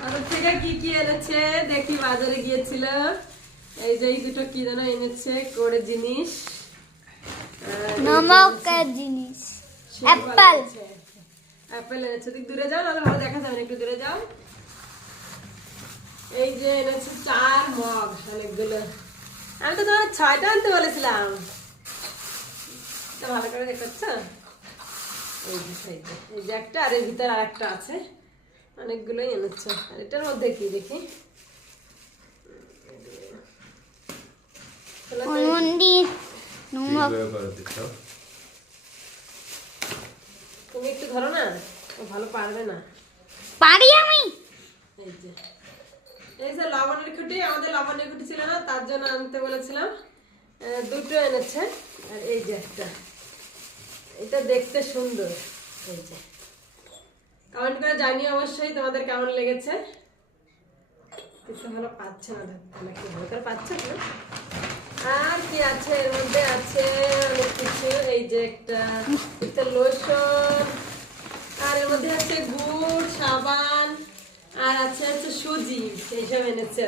বাজার থেকে কি কি এনেছে দেখি। বাজারে গিয়েছিল, এই যে এই দুটো কি যেন এনেছে করে জিনিস, নমকের জিনিস, অ্যাপল। অ্যাপেল এনেছে। তুই দূরে যাও, নাহলে ভালো দেখা যাবে না, একটু দূরে যাও। এই যে এনেছে 4 মগ, অনেকগুলো। আমি তো তোমার 6টা আনতে বলেছিলাম। ভালো করে দেখাচ্ছ? এই যে একটা, আর এর ভিতরে আর একটা আছে। অনেকগুলোই এনেছে। আর এটার মধ্যে কি দেখি, তুমি একটু ধরো না, ও ভালো পারবে না। পারি আমি। এই যে লবণের খুঁটি, আমাদের লবণের খুঁটি ছিল না, তার জন্য আনতে বলেছিলাম। দুটো এনেছে। আর এই যে একটা, এটা দেখতে সুন্দর। এই যে কমেন্ট করে জানিয়ে অবশ্যই তোমাদের কেমন লেগেছে। কিছু ভালো পাচ্ছে না, দেখতে ভালো করে পাচ্ছে না। আর কি আছে এর মধ্যে? আছে অনেক কিছু। এই যে একটা লোশন, আর এর মধ্যে আছে গুড়, সাবান, আর আছে সুজি, এইসব এনেছে।